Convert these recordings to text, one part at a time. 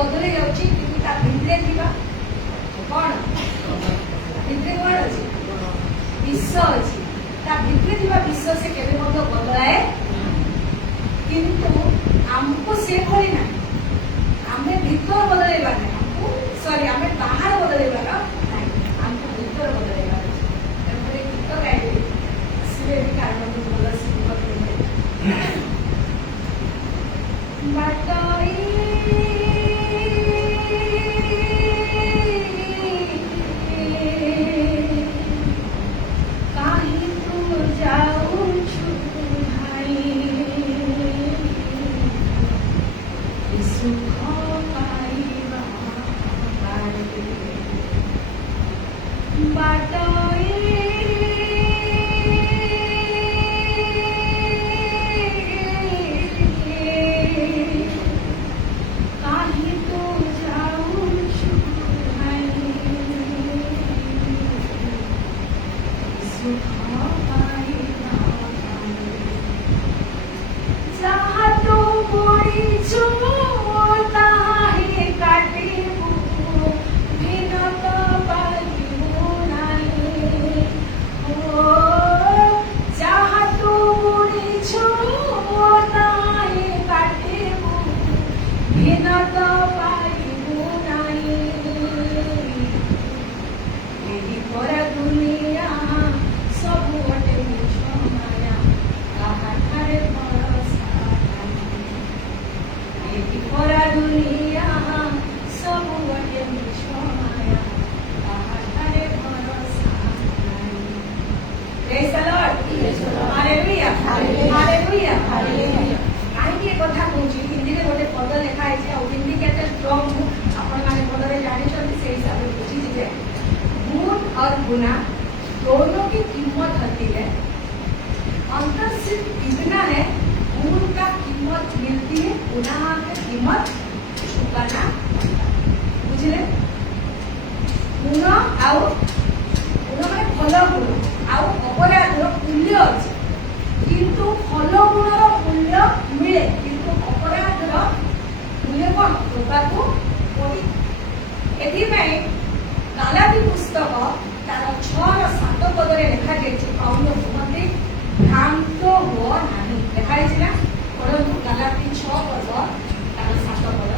बदली जाउची कि ता भितरे थिबा कोन भितरे कोन अछि विष अछि ता भितरे थिबा विष से केबे मतो बदलाए किंतु हमको से भली ना हमें भीतर बदलेबा ना हमको सॉरी हमें बाहर बदलेबा ना हमको भीतर बदलेबा एमरे भीतर गाइडे सिले भी कारण को बोला सिंह करते बाटोई Praise the Lord. Hallelujah. Hallelujah. Hallelujah. काहे की कथा कहूची हिंदी रे गोटे पद लिखा है जे हिंदी केते स्ट्रांग आपण माने पद रे जानि छथि से हिसाब रे बुझी जे गुण और गुना दोनों की कीमत होती है अंतर सिर्फ इतना है गुण का कीमत मिलती है गुना का कीमत चुकाना बुझले गुण आउ गुण माने फल गुण आउ अपराधर मूल्य अछि किंतु फल गुणर मूल्य मिले किंतु अपराधर मूल्य कौन देवाकू पड़ी एथिपाई गालाती पुस्तक तार 6-7 पदरे लिखा जाइए पाउल कहते भ्रांत हो नहीं लिखा है पढ़ू गालाती 6 पद तार 7 पद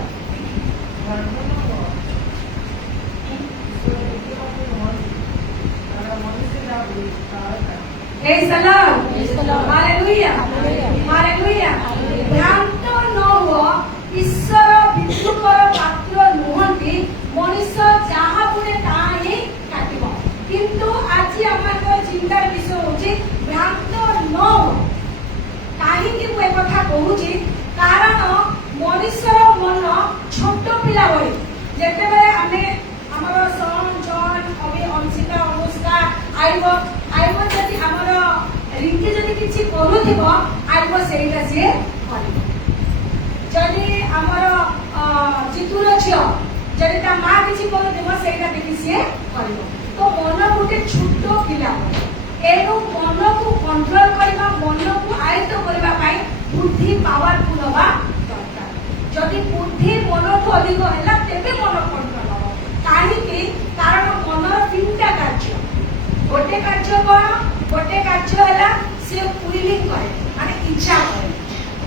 Praise the Lord. Hallelujah. Hallelujah. भ्रांत न हो ईश्वर विद्रुपर पात्र नुहंती मनुष्य जहाँ पुणे ताहा ही काटिब किंतु आज आम चिंतार विषय होची भ्रांत न हो कहीं मुझे कथा कहूची कारण मनुष्यर मन छोट पिला भली जेते आमे हमर सन जॉन अभी अंशिका अनुष्का आइब जदि हमर रिंकी जदि किछि करूथिबो आइब सेइटा से करिब जदि हमर चितुर छियो जदि ता मां किछि करूथिबो सेइटा देखि से करिब तो मन गुटे छोटो पिला एनु मन को कंट्रोल करबा मन को आयत्त करबा पाई बुद्धि पावरफुल होबा दरकार जदि बुद्धि मन को अधिक होला तेबे मन कंट्रोल होबा काहे कि कारण मनर तीनटा कार्य गोटे कार्य कौन गोटे कार्य है से विलिंग करे माने इच्छा करे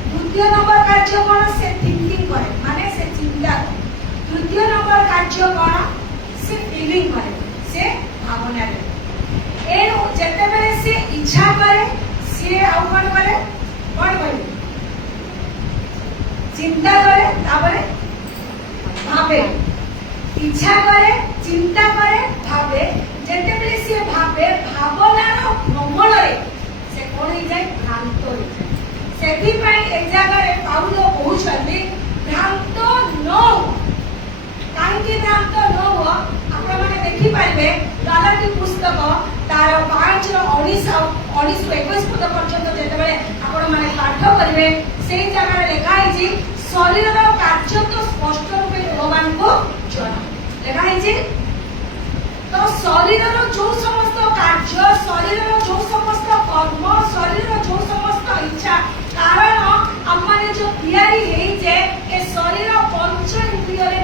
द्वितीय नंबर कार्य कौन से थिंकिंग करे माने से चिंता करे तृतीय नंबर कार्य कौन से फीलिंग करे से भावना करे ए जते बेले से इच्छा करे से आउ कोन करे चिंता करे ताबरे भावे इच्छा करे चिंता करे भावे जेते बेले से भावे भावनार भ्रमण रे से कोन ही जाय भ्रांत हो जाय सेथि पई एक जगह रे पाउल कहउछथि भ्रांत न हो काहे कि भ्रांत न हो आपण माने देखि पाइबे गालाती पुस्तक तार 5:19-21 पद पर्यंत जेते बेले आपण माने पाठ करिवे सेही जगह रे लिखा है शरीरर कार्य तो स्पष्ट रूपे भगवान को जଣା लिखा है तो शरीरर जो समस्त कार्य शरीरर जो समस्त कर्म शरीरर जो समस्त इच्छा कारण हमने जो तैयारी है जे ए शरीर पंच इंद्रिय रे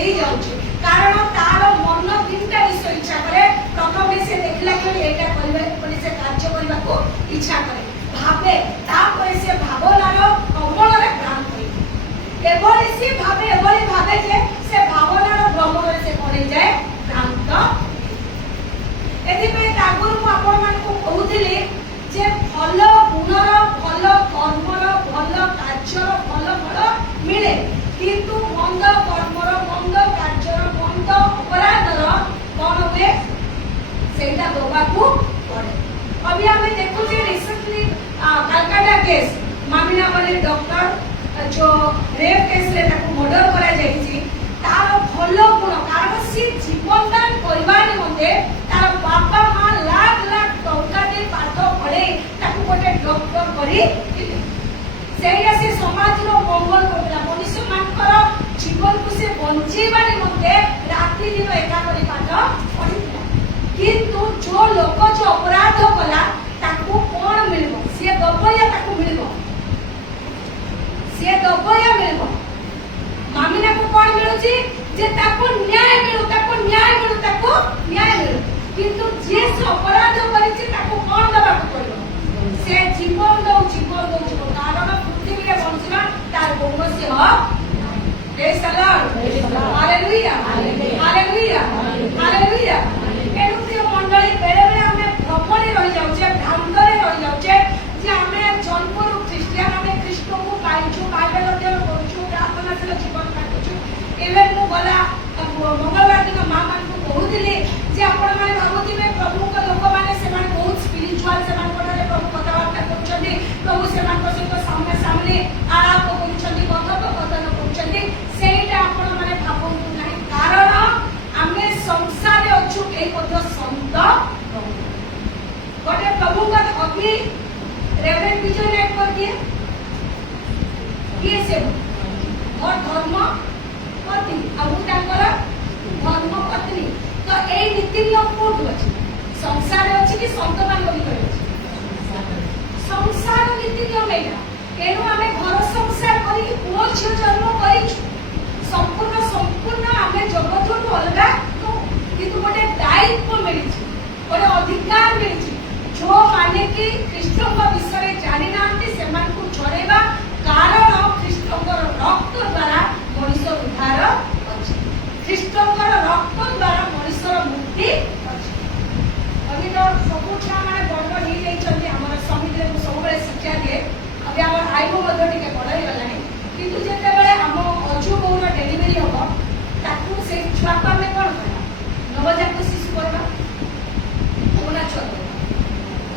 ହେଇ ଯାଉଛି କାରଣ ତାର ମନ ତିନିଟା ବିଷୟ ଇଚ୍ଛା କରେ। ପ୍ରଥମେ ସେ ଦେଖିଲା କି ଏଇଟା କରିବେ ବୋଲି ସେ କାର୍ଯ୍ୟ କରିବାକୁ ଇଚ୍ଛା କରେ, ଭାବେ, ତାପରେ ସେ ଭାବନାର କମଳରେ ଭ୍ରାନ୍ତ ହୋଇଥାଏ। ଏଭଳି ସେ ଭାବେ, ଏଭଳି ଭାବେ ଯେ ସେ ଭାବନାର ଭ୍ରମଣରେ ସେ କଣ ହେଇଯାଏ, ଭ୍ରାନ୍ତ। ଏଥିପାଇଁ ଆଗରୁ ମୁଁ ଆପଣମାନଙ୍କୁ କହୁଥିଲି ଯେ ଭଲ ଗୁଣର, ଭଲ କର୍ମର, ଭଲ କାର୍ଯ୍ୟର ଭଲ ଫଳ ମିଳେ, କିନ୍ତୁ ମନ୍ଦ କର୍ମର, ମନ୍ଦ କାର୍ଯ୍ୟର, ମନ୍ଦ ଅପରାଧର କଣ ହୁଏ, ସେଇଟା ଦେବାକୁ ପଡେ। ଅବି ଆମେ ଦେଖୁଛେ ରିସେଣ୍ଟଲି କାଲକାଟା କେସ୍, ମାମିନା ବୋଲି ଡକ୍ଟର जो रेप केस रे ताको मर्डर करा जायछि, तार भलो गुण कारण से जीवन दान करबा निमंते तार बापा मां लाख लाख टंका दे पाठ पढे ताको गोटे डॉक्टर करी सेया से समाज रो मंगल करला, मनुष्य मानकर जीवन को से बंचेबा निमंते रात्रि दिन एका करी पाठ पढिला। किंतु जो लोक जो अपराध कला ताको कोन मिलबो, से दबया ताको मिलबो, से दबया मिलबो। मामिना को कोन मिलुची जे ताको न्याय मिलु, ताको न्याय मिलु, ताको न्याय मिलु। किंतु जे से अपराध करिछि ताको कोन दबा को पड़ो, से जीवन दो, जीवन दो, जीवन कारण पृथ्वी रे बंचना तार कौनसी हक। Praise the Lord, hallelujah, hallelujah, hallelujah. एनु प्रिय मंडली, बेले बेले हमें भ्रमणे रहि जाउछे, भ्रांतरे रहि जाउछे जे हमें जन्मरु ख्रिस्टियन, हमें ख्रिस्ट को पाइछु, बाइबल अध्ययन करूछु, प्रार्थना से जीवन काटुछु। एवे मु गला मंगलवार दिन मां मान को कहूतिले जे आपण माने भाबुतिबे प्रभु को लोक माने से माने बहुत स्पिरिचुअल, से मान कोठारे प्रभु कथावार्ता करछन्ती, प्रभु से मान को सहित सामने सामने आलाप करछन्ती, कथोपकथन करछन्ती, सेटा आपण माने भाबुतु नाही कारण आमे संसार रे अछु एई पद संत गोटे प्रभु का अभी रेवरेंड विजय नायक कर दिए किए से और धर्म पत्नी अब तांकर धर्म पत्नी। तो ए नीति नियम कोट अछि, संसार अछि कि संत मान भीतर अछि, संसार नीति नियम एटा। एनु आमे घर संसार करी पुओ झियो जन्म करिछु, संपूर्ण संपूर्ण आमे जगत रु अलगा तो, किंतु गोटे दायित्व मिलिछि, गोटे अधिकार मिलिछि। जो माने कि कृष्णଙ୍କ विषय जानि नांती सेमान को छड़ेबा कारण कृष्णଙ୍କର रक्त द्वारा मनुष्य उद्धार अछि, कृष्णଙ୍କର रक्त द्वारा मनुष्यर मुक्ति अछि। अभी तो सबु छा माने बड़ ही जाई छथि, हमर समिति रे सब बेले शिक्षा दिए। अभी हमर आइबो मध्य टिके बड़ाई गलानी, किंतु जेते बेले हम अजु बोर डेलीवरी हो ताकू से छुआ को हमें कोन करबा, नवजात शिशु करबा ओना छोड़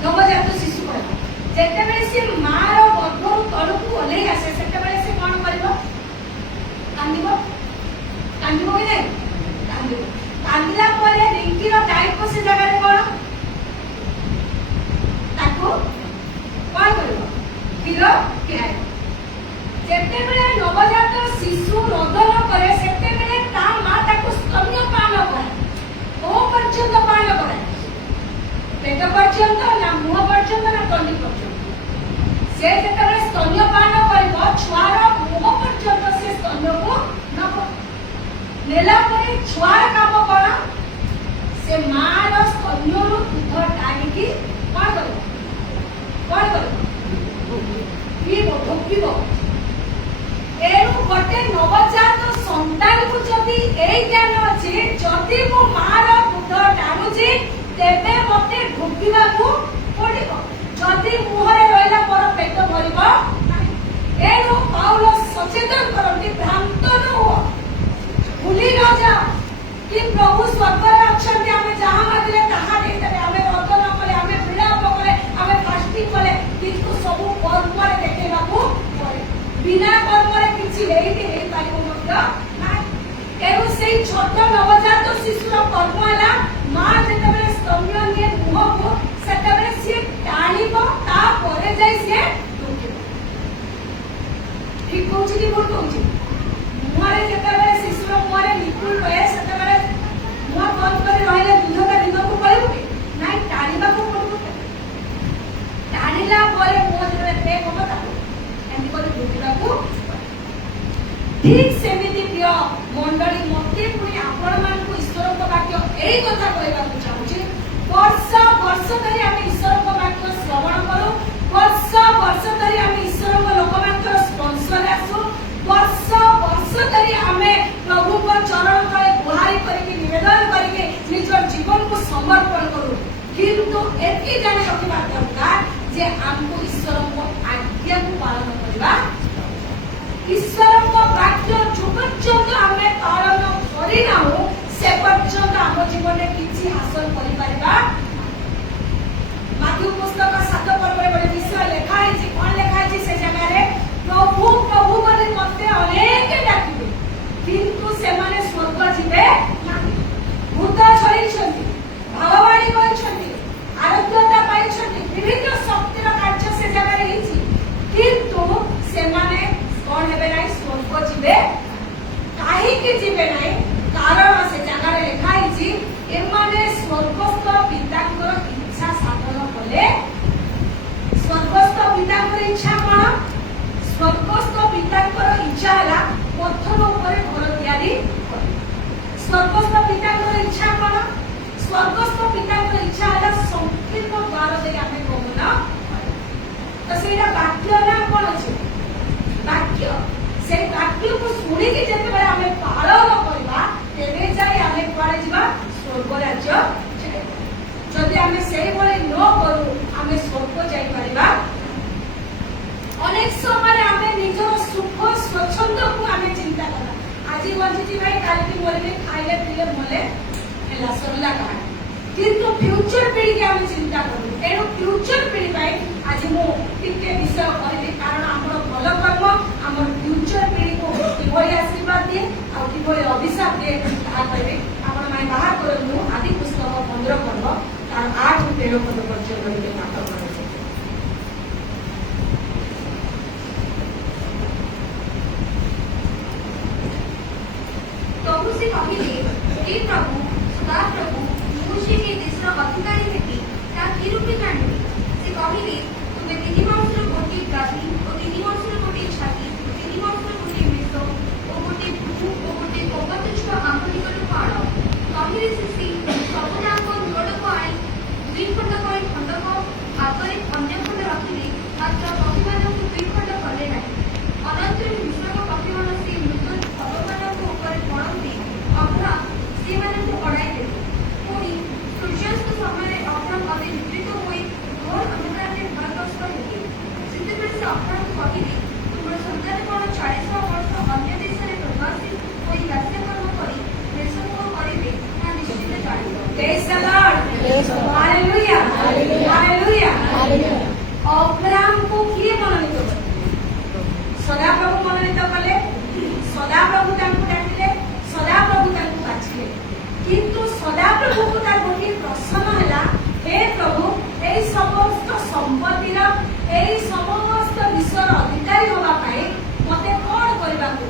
नवजात शिशु कहला जेते बेले से मां रो गर्भरु तळकु ओले आसे सेते बेले से कोन करबो, कांदिबो, कांदिबो कि नहीं, कांदिबो। कांदिला परे रिंकी रो टाइप से जगह रे कोन ताको कोन करबो, किलो किराय। जेते बेले नवजात शिशु रोदन करे सेते बेले ता मां ताको स्तन्य पान करे, ओ पर्यंत पान करे, पेट पर्यंत ना मुह पर्यंत ना तंडी पर्यंत। से जेतेबेले स्तन्यपान करिब छुआर मुह पर्यंत से स्तन्य को नब नेला परे छुआर काम कोन, से मार स्तन्यरु दूध टाणिकी कोन करब, कोन करब, पीबो, ढोकिबो। एनु गोटे नवजात संतान को जदि एई ज्ञान अछि जदि मो मार दूध टाणुची तेबे मते ढोकिबा को पड़िबो, जदि मुहरे रहिला पर पेट भरिबो नाही। एनु पाउल सचेतन करंती, भ्रांत न हो, भूली न जा कि प्रभु स्वर्ग रे अछंती, हमें जहां मागले ताहा दे देबे, हमें रोदन करे, हमें विलाप करे, हमें फास्टिंग करे, किंतु सबु कर्म रे देखेबा को पड़े, बिना कर्म रे किछि हेई पारिबो मत नाही। एनु सेई छोट नवजात शिशुर कर्म हला मां जेतेबेले स्तन्य निये मुह को सेतेबेले से टाणिबो, ता परे जाई से ढोकिबो। ठीक कहूछि कि भूल कहूछि, मुहरे जेतेबेले शिशुर मुहरे निकुल रहे सेतेबेले मुह बंद करे रहिले दूध का दिन को पळिबो कि नाही, टाणिबा को पड़िबो। टाणिला परे मुह जेतेबेले पे होबो ताको एंती करे ढोकिबा को। ठीक सेमिति प्रिय मंडली मते এই কথা কইବାକୁ ଚାହୁଁଛି ବର୍ଷ ବର୍ଷ ଧରି ଆମେ ଈଶ୍ୱରଙ୍କ ବାକ୍ୟ ଶ୍ରବଣ କରୁ ବର୍ଷ ବର୍ଷ ଧରି ଆମେ ଈଶ୍ୱରଙ୍କ ଲୋକମାନଙ୍କର ସ୍ପନ୍ସର ଆସୁ ବର୍ଷ ବର୍ଷ ଧରି ଆମେ ପ୍ରଭୁଙ୍କ ଚରଣ ତଳେ ଗୁହାରି କରିକି ନିବେଦନ କରିକି ନିଜ ଜୀବନକୁ ସମର୍ପଣ କରୁ କିନ୍ତୁ ଏତିକି ଜାଣି ରଖିବା ଦରକାର ଯେ ଆମକୁ ଈଶ୍ୱରଙ୍କ ଆଜ୍ଞାକୁ ପାଳନ କରିବା ଈଶ୍ୱରଙ୍କ ବାକ୍ୟ ଯୋଉ ପର୍ଯ୍ୟନ୍ତ ଆମେ ପାଳନ କରିନାହୁଁ ସେ ପର୍ଯ୍ୟନ୍ତ ଆମ ଜୀବନରେ କିଛି ହାସଲ କରିପାରିବା ମାଥ୍ୟୁ ପୁସ୍ତକ 7 ପର୍ବରେ ଗୋଟେ ବିଷୟ ଲେଖା ହେଇଛି କଣ ଲେଖା ହେଇଛି ସେ ଜାଗାରେ ପ୍ରଭୁ ପ୍ରଭୁ ବୋଲି ମତେ ଅନେକ ଡାକିବେ କିନ୍ତୁ ସେମାନେ ସ୍ୱର୍ଗ ଯିବେ ନାହିଁ ଭୂତ ଛଳେଇଛନ୍ତି ଭଗବାନୀ କରିଛନ୍ତି ଆରୋଗ୍ୟତା ପାଇଛନ୍ତି ବିଭିନ୍ନ ଶକ୍ତିର କାର୍ଯ୍ୟ ସେ ଜାଗାରେ ହେଇଛି କିନ୍ତୁ ସେମାନେ କଣ ହେବେ ନାହିଁ ସ୍ୱର୍ଗ ଯିବେ କାହିଁକି ଯିବେ ନାହିଁ କାରଣ ସେ ଜାଗାରେ ଲେଖା ହେଇଛି ଏମାନେ ସ୍ୱର୍ଗସ୍ଥ ପିତାଙ୍କର ଇଚ୍ଛା ସାଧନ କଲେ ସ୍ୱର୍ଗସ୍ଥ ପିତାଙ୍କର ଇଚ୍ଛା କଣ ସ୍ୱର୍ଗସ୍ଥ ପିତାଙ୍କର ଇଚ୍ଛା ହେଲା ପଥର ଉପରେ ଘର ତିଆରି ସ୍ୱର୍ଗସ୍ଥ ପିତାଙ୍କର ଇଚ୍ଛା କଣ ସ୍ୱର୍ଗସ୍ଥ ପିତାଙ୍କର ଇଚ୍ଛା ହେଲା ସଂକୀର୍ଣ୍ଣ ଦ୍ୱାର ଦେଇ ଆମେ ଗମନ ତ ସେଇଟା ବାକ୍ୟ ନା କଣ ଅଛି ବାକ୍ୟ ସେଇ ବାକ୍ୟକୁ ଶୁଣିକି ଯେତେବେଳେ ଆମେ ପାଳନ କରିବା ତେବେ ଯାଇ ଆମେ କୁଆଡେ ଯିବା ସ୍ୱର୍ଗ ରାଜ୍ୟ ଯଦି ଆମେ ସେଇଭଳି ନ କରୁ ଆମେ ସ୍ୱର୍ଗ ଯାଇପାରିବା ଅନେକ ସମୟରେ ଆମେ ନିଜର ସୁଖ ସ୍ୱଚ୍ଛନ୍ଦକୁ ଆମେ ଚିନ୍ତା କଲା ଆଜି ବଞ୍ଚିଛି ଭାଇ କାଲିକି ମରିବି ଖାଇଲେ ପିଇଲେ ମଲେ ହେଲା ସରିଲା କାହାଣୀ କିନ୍ତୁ ଫ୍ୟୁଚର ପିଢିକି ଆମେ ଚିନ୍ତା କରୁ ତେଣୁ ଫ୍ୟୁଚର ପିଢି ପାଇଁ ଆଜି ମୁଁ ଟିକେ ବିଷୟ କହିବି କାରଣ ଆମର ଭଲ କର୍ମ ଆମର ଫ୍ୟୁଚର ପିଢିକୁ କିଭଳି ଆଶୀର୍ବାଦ ଦିଏ ଆଉ କିଭଳି ଅଭିଶାପ ଦିଏ ତାହା କହିବି ଆପଣମାନେ ବାହାର କରନ୍ତୁ ଆଦି ପୁସ୍ତକ 15 ପର୍ବ ତାର 8 ରୁ 13 ପଦ ପର୍ଯ୍ୟନ୍ତ ରହିବେ ପାଠ କରନ୍ତୁ प्रभु से कहिले हे प्रभु सदाप्रभु मुझे के देशर अधिकारी हेती ता कि रूपे जानिबे से कहिले तुमे 3 मासर गोटे गाधी और 3 मासर गोटे छाती 3 मासर गोटे मेष और गोटे भू और गोटे कबत छुआ आंगुलिकर पाड़ कहिले से सबनाक जोड़क आई 2 खंड करे खंडक आगरे अन्य खंड रखिले मात्र पक्षीमानक 2 खंड कले नाही अनंतर विश्राम पक्षीमान से मृत भगवानक ऊपर पड़ती अभ्रा से अड़ाई देते पुणी सूर्यास्त समय अभ्रा अति निवृत्त हुई घोर अंधकार में भरग्रस्त होते से अभ्रा कहिले तुम संतान कौन 40 वर्ष अन्य देश में प्रवासी कोई दास्यकर्म करी देशमुख करेंगे निश्चित जानिब Praise the Lord. Hallelujah. Hallelujah. Abraham को किए मनोनीत कले सदाप्रभु मनोनीत कले सदाप्रभु तांको डाकिले सदाप्रभु तांको बाछिले किंतु सदाप्रभु को तार गोटे प्रश्न हैला हे प्रभु एई समस्त संपत्तिर एई समस्त विषयर अधिकारी होबा पाए मते कोन करबा को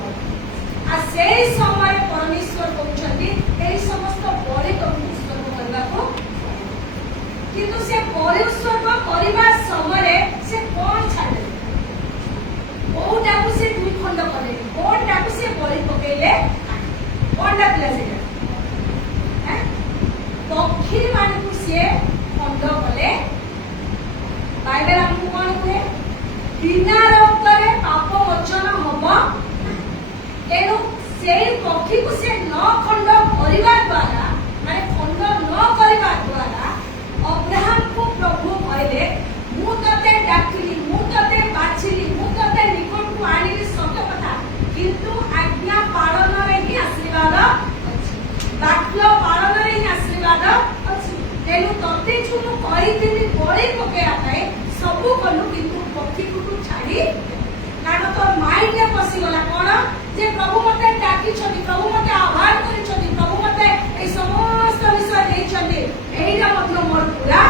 आ सेई समय परमेश्वर कहउछन्ती एई समस्त बड़े प्रभु उत्सर्ग करबा को किंतु से परिउत्सर्ग करबा समय से कोन छाडले कोटाको से 2 खंड कले कोटाको से बळी पकेले कोन डाकला से हैं पक्षी मानकु से खंड कले बाइबल हमकु कोन कहे बिना रक्तरे पाप मोचन हबो तेणु से पक्षी को से 9 खंड करबा द्वारा माने खंड न करबा द्वारा अब्राहम को प्रभु कहले मु तते डाकिली मु तते बाछिली मु तते निकट को आनिली सत कथा किंतु आज्ञा पालन रे ही आशीर्वाद अछि वाक्य पालन रे ही आशीर्वाद अछि तेनु तते छु मु कहितिनी बळी पकेया पाए सब कलु किंतु पक्षी को छाडी कारण तो माइंड में पसी गला कोन जे प्रभु मते डाकी छथि प्रभु मते आह्वान करि छथि प्रभु मते ए समस्त विषय दे छथि एहिरा मतलब मोर पूरा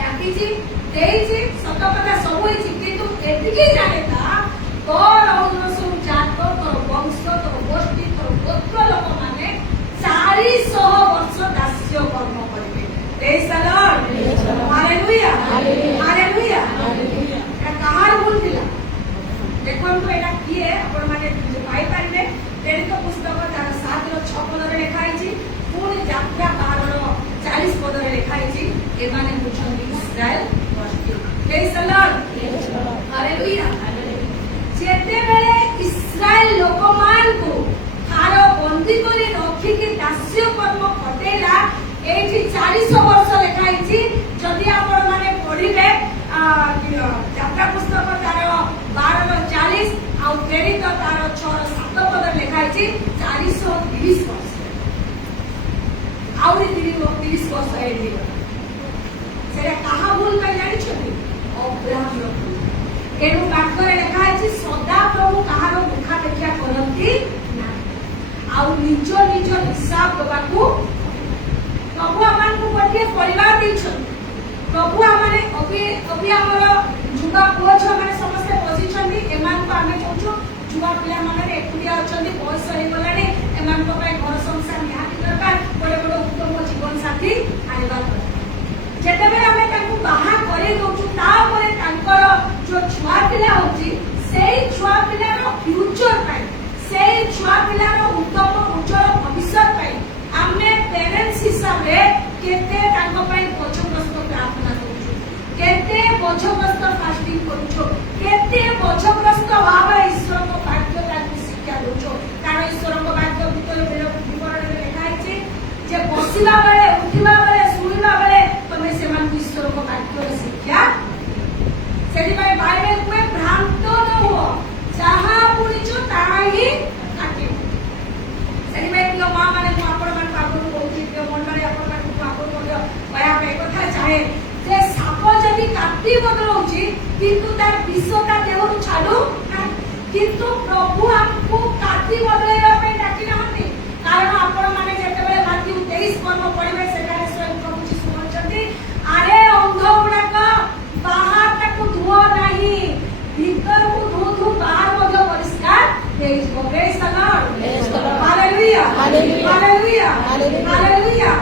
डाकी जी देइछि सत कथा सब होइछि किंतु एतिकी जाने ता तोर औनो सब जात तोर वंश तोर गोष्ठी तोर गोत्र लोक माने 400 वर्ष दास्य कर्म करिवे praise the Lord hallelujah hallelujah कहार भूल दिला देखो एटा किए आपण माने पाई पारिबे प्रेरित पुस्तक तार 7 रो 6 पदरे लिखा आइछि एमाने होचंदी इस्राएल गोष्ठी प्रेज द लॉर्ड हालेलुया जेतेबेले इस्राएल लोकमान को थार बंदी करी रखी के दास्य कर्म कटेला एठी 400 वर्ष लेखाइछि जदि आपण माने पढिबे यात्रा पुस्तक तार 12:40 आ प्रेरित तार 6-7 पद लेखाइछि 430 वर्ष आउरी 30 वर्ष एडी सेटा कहा भूल कर जानि छथि अब्राहम रो एनु बाक्ୟରେ लेखाइछि सदा प्रभु कहार मुखापेक्षा करନ୍ତି ना आउ निज निज हिसाब दबाकू प्रभु आमको गोटे परिवार दैछन प्रभु आमने अभी हमर जुवा पुओ छ माने समस्त बसिछन्ती एमान को आमे कहू जुवा पिला माने एकुडिया अछन्ती बयस हे गलानी एमान को पय घर संसार निहाती दरकार बड़े बड़े उत्तम जीवन साथी आइबा जेतेबे आमे ताकू बाहा करे दोछु तापरे तांकर जो छुआ पिला होची सेई छुआ पिलार फ्यूचर पाई सेई छुआ पिलार उत्तम उज्जवल भविष्य पाई आमे पेरेंट्स हिसाब रे केते तांको पय पछप्रस्त प्रार्थना करूछु केते पछप्रस्त फास्टिंग करूछु केते पछप्रस्त भाबरे ईश्वर को वाक्य ताकू शिक्षा दोछु कारण ईश्वर को वाक्य भितर विवरण में लिखा है जे बसिला बेले उठिबा बेले सुनिबा बेले तमे सेमान ईश्वर को वाक्य शिक्षा सेठी भाई बाइबल को भ्रांत न हो जहां पुनिचो ताही काटे सेठी भाई प्रिय मां माने को आपण मान पागल होउची प्रिय मन माने आपण मान को पागल होय बया पे कथा चाहे जे साप जदी काटी बदलौची किंतु तार विषता देहरु छाडू किंतु प्रभु हमको काटी बदलाइबा पे डाकी नाहंती कारण आपण माने जेतेबेले माथी 23 कर्म पढिबे सेठारे स्वयं प्रभु जी सुनचंती अरे अंध गुडाका बाहर तक धुओ नहीं भीतर को धो धो बाहर मध्य परिष्कार हेइजो praise the Lord hallelujah hallelujah hallelujah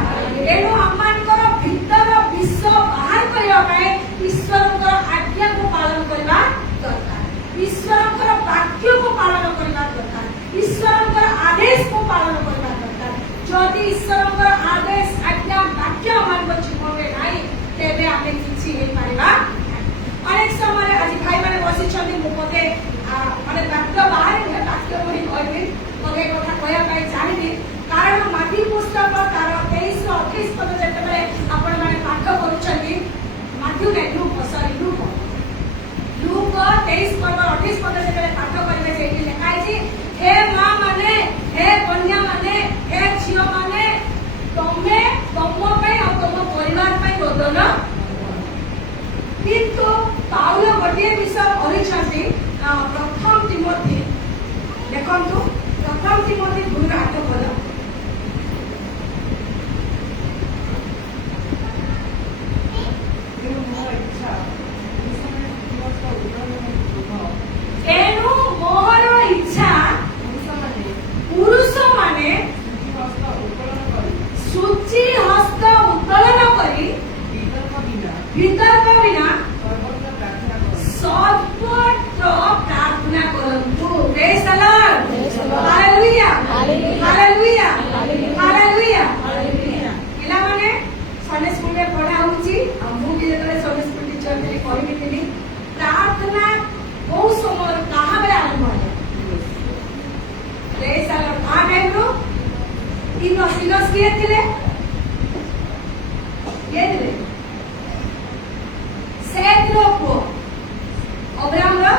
एनो हमनकर भीतर विश्व बाहर करिया पाए ईश्वरकर आज्ञा को पालन करबा दरकार ईश्वरकर वाक्य को पालन करबा दरकार ईश्वरकर आदेश को पालन करबा दरकार जदि ईश्वरकर आदेश आज्ञा वाक्य हमन जीवन में नाही तेबे आमे किछि हे पारिबा अनेक समय आज भाई माने बसि छथि मो पते माने वाक्य बाहर हे वाक्य बोली कहबे मगे कथा कहया पाई जानिबी कारण माटी पुस्तक तार 23-28 पद जेतेबेले आपण माने पाठ करूछथि माथ्यू ने लूक 23 पद 28 पद जेतेबेले पाठ करबे सेठी लिखा है हे मां माने हे कन्या माने हे झियो माने तमे तम पे और तम परिवार पे रोदन किंतु पाउल गोटे विषय कहिछथि प्रथम तिमोथी देखंतु प्रथम तिमोथी 2:8 पद एनु मोहर इच्छा पुरुष माने सूची हस्त उत्तोलन करी वितर्क बिना सर्वत्र प्रार्थना करंतु praise the Lord hallelujah hallelujah hallelujah पिला माने संडे स्कूल में पढ़ा होची हमहु भी जेतले संडे स्कूल टीचर थे कहि दिनी प्रार्थना बहुत समय कहां बे आरंभ होला प्रेज द लॉर्ड आ टाइम रो तीन सिलस किए थिले ये थिले सेत लोको अब्राहम रो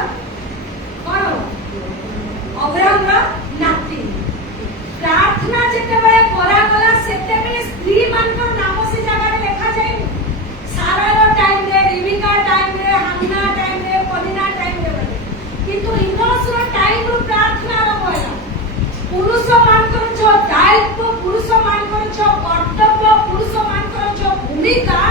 कोन अब्राहम रो नाती प्रार्थना जेते बेले करा गला सेते बेले स्त्री मानकर नाम से जगह लिखा जाय सारा रो टाइम रे रिबिका टाइम रे हन्ना टाइम रे पदिना टाइम रे किंतु इनोस रो टाइम रो प्रार्थना रो होला पुरुष मानकर जो दायित्व पुरुष मानकर जो कर्तव्य पुरुष मानकर जो भूमिका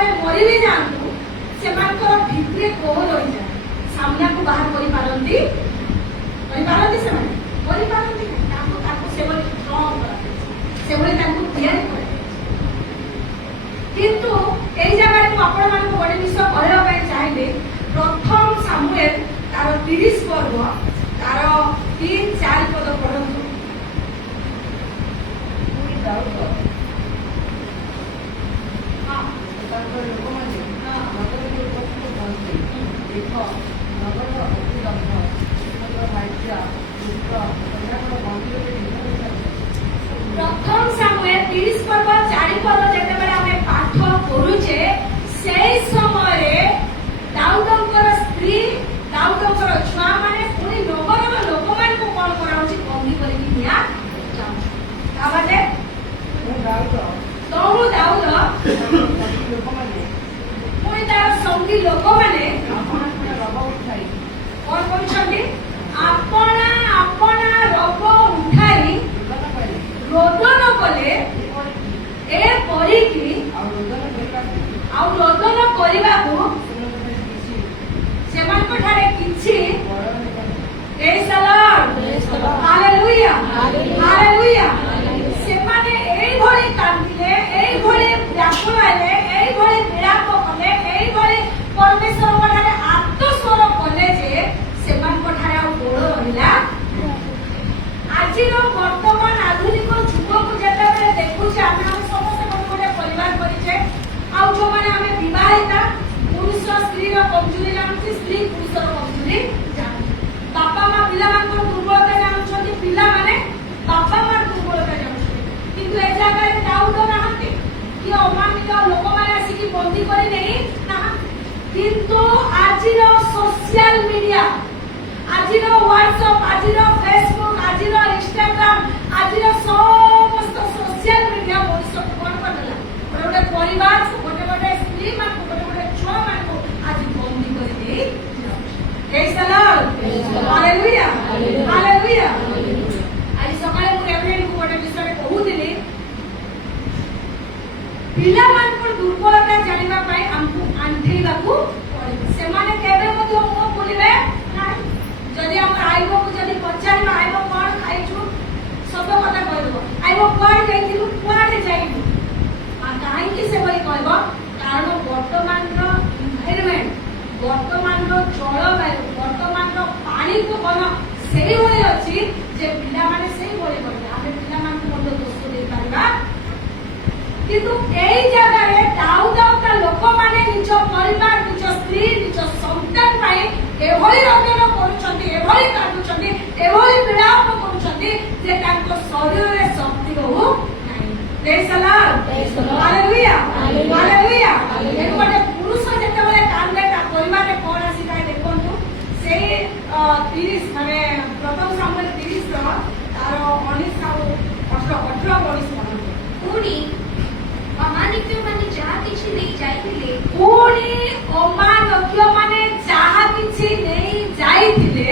ଥରେ ମରି ବି ଯାଆନ୍ତୁ ସେମାନଙ୍କର ଭିତରେ କୋହ ରହିଯାଏ ସାମ୍ନାକୁ ବାହାର କରିପାରନ୍ତି ସେମାନେ କରିପାରନ୍ତି ତାଙ୍କୁ ସେଭଳି ଷ୍ଟ୍ରଙ୍ଗ କରାଯାଇଛି ସେଭଳି ତାଙ୍କୁ ତିଆରି କରାଯାଇଛି। କିନ୍ତୁ ଏଇ ଜାଗାରେ ମୁଁ ଆପଣମାନଙ୍କୁ ଗୋଟେ ବିଷୟ କହିବା ପାଇଁ ଚାହିଁବି ପ୍ରଥମ ସାମୁଏଲ ତାର 30 ପର୍ବ ତାର 3-4 ପଦ ପଢନ୍ତୁ। প্রথম সামুয়েল 30 পর্ব 4 পদ যেତେବେଳେ ଆମେ ପାଠ କରୁଛେ সেই ସମୟରେ ଦାଉଦଙ୍କର ସ୍ତ୍ରୀ ଦାଉଦଙ୍କର ଛୁଆମାନେ ପୁଣି ନଗରର ଲୋକମାନଙ୍କୁ କଣ କରାଉଛି ବନ୍ଦୀ କରିକି ନିଆ ଯାଉଛି। ତାପରେ ତହୁ ଦାଉଦ ପୁଣି ତାର ସଙ୍ଗୀ ଲୋକମାନେ କଣ କରୁଛନ୍ତି ଆପଣା ଆପଣା ରବ ଉଠାଇ ରୋଦନ କଲେ ଏପରିକି ଆଉ ରୋଦନ କରିବାକୁ ସେମାନଙ୍କ ଠାରେ କିଛି ହାଲେଲୁୟା ହାଲେଲୁୟା ସେମାନେ ଏଇଭଳି କାନ୍ଦିଲେ ଏଇଭଳି ବ୍ୟାକୁଳ ହେଲେ ଏଇଭଳି ବିଳାପ କଲେ ଏଇଭଳି ପରମେଶ୍ୱରଙ୍କ ଠାରେ ଆତ୍ମସ୍ୱର କଲେ ଯେ ସେମାନଙ୍କ ଠାରେ ଆଉ ଗୋଡ଼ ରହିଲା। ଆଜିର ବର୍ତ୍ତମାନ ଆଧୁନିକ ଯୁଗକୁ ଯେତେବେଳେ ଦେଖୁଛେ ଆମେ ସମସ୍ତେ ଗୋଟେ ଗୋଟେ ପରିବାର କରିଛେ ଆଉ ଯୋଉମାନେ ଆମେ ବିବାହିତା ପୁରୁଷ ସ୍ତ୍ରୀର କମଜୋରି ଜାଣୁଛି ସ୍ତ୍ରୀ ପୁରୁଷର କମଜୋରି ଜାଣୁଛି ବାପା ମା ପିଲାମାନଙ୍କର ଦୁର୍ବଳତା ଜାଣୁଛନ୍ତି ପିଲାମାନେ ବାପା ମା ଦୁର୍ବଳତା ଜାଣୁଛନ୍ତି କିନ୍ତୁ ଏ ଜାଗାରେ ଦାଉଦ ନାହାନ୍ତି କି ଅମାନିତ ଲୋକମାନେ ଆସିକି ବନ୍ଦୀ କରି ନେଇ ନାହାନ୍ତି କିନ୍ତୁ ଆଜିର ସୋସିଆଲ ମିଡିଆ ଆଜିର ହ୍ୱାଟ୍ସଆପ୍ ଆଜିର ଫେସବୁକ୍ ଆଜିର ଇନଷ୍ଟାଗ୍ରାମ ଆଜିର ସମସ୍ତ ସୋସିଆଲ ମିଡିଆ ମଣିଷକୁ କଣ କରିଦେଲା ଗୋଟେ ଗୋଟେ ପରିବାରକୁ ଗୋଟେ ଗୋଟେ ସ୍ତ୍ରୀ ମାନଙ୍କୁ ଗୋଟେ ଗୋଟେ ଛୁଆ ମାନଙ୍କୁ ଆଜି ବନ୍ଦୀ କରି ଦେଇ ହାଲେଲୁୟା ହାଲେଲୁୟା। ଆଜି ସକାଳେ ମୁଁ ରେଭରେଣ୍ଡଙ୍କୁ ଗୋଟେ ବିଷୟରେ କହୁଥିଲି ପିଲାମାନଙ୍କର ଦୁର୍ବଳତା ଜାଣିବା ପାଇଁ ଆମକୁ ଆଣ୍ଠେଇବାକୁ ପଡ଼ିବ ସେମାନେ କେବେ ମଧ୍ୟ ମୁହଁ ଖୋଲିବେ ନାହିଁ। ଯଦି ଆମର ଆଇବକୁ ଯଦି ପଚାରିବା ଆଇବ କଣ ଖାଇଛୁ ସତ କଥା କହିବ ଆଇବ କୁଆଡେ ଯାଇଥିଲୁ କୁଆଡେ ଯାଇନୁ କାହିଁକି ସେଭଳି କହିବ କାରଣ ବର୍ତ୍ତମାନର ଏନଭାଇରମେଣ୍ଟ ବର୍ତ୍ତମାନର ଜଳବାୟୁ ବର୍ତ୍ତମାନର ପାଣିପବନ ସେଇଭଳି ଅଛି ଯେ ପିଲାମାନେ ସେଇଭଳି କହିବେ ଆମେ ପିଲାମାନଙ୍କୁ ମଧ୍ୟ ଦୋଷ ଦେଇପାରିବା କିନ୍ତୁ ଏଇ ଜାଗାରେ ଦାଉଦ ତା ଲୋକମାନେ ନିଜ ପରିବାର ନିଜ ସ୍ତ୍ରୀ ନିଜ ସନ୍ତାନ ପାଇଁ ଏଭଳି ରୋଦନ କରୁଛନ୍ତି ଏଭଳି କାନ୍ଦୁଛନ୍ତି ଏଭଳି ବିଳାପ କରୁଛନ୍ତି ଯେ ତାଙ୍କ ଶରୀରରେ ଶକ୍ତି ରହୁ ନାହିଁ। Hallelujah hallelujah. ଗୋଟେ ପୁରୁଷ ଯେତେବେଳେ କାନ୍ଦେ ତା ପରିବାରରେ କଣ ଆସିଥାଏ ଦେଖନ୍ତୁ ସେଇ 30 ମାନେ ପ୍ରଥମ ସାମୁଏଲ 30 ର ତାର 19 ଆଉ 18 19 ପୁଣି ଅମାନିତ୍ୟମାନେ ଯାହା କିଛି ନେଇ ଯାଇଥିଲେ ପୁଣି ଅମାନିତ୍ୟମାନେ ଯାହା କିଛି ନେଇ ଯାଇଥିଲେ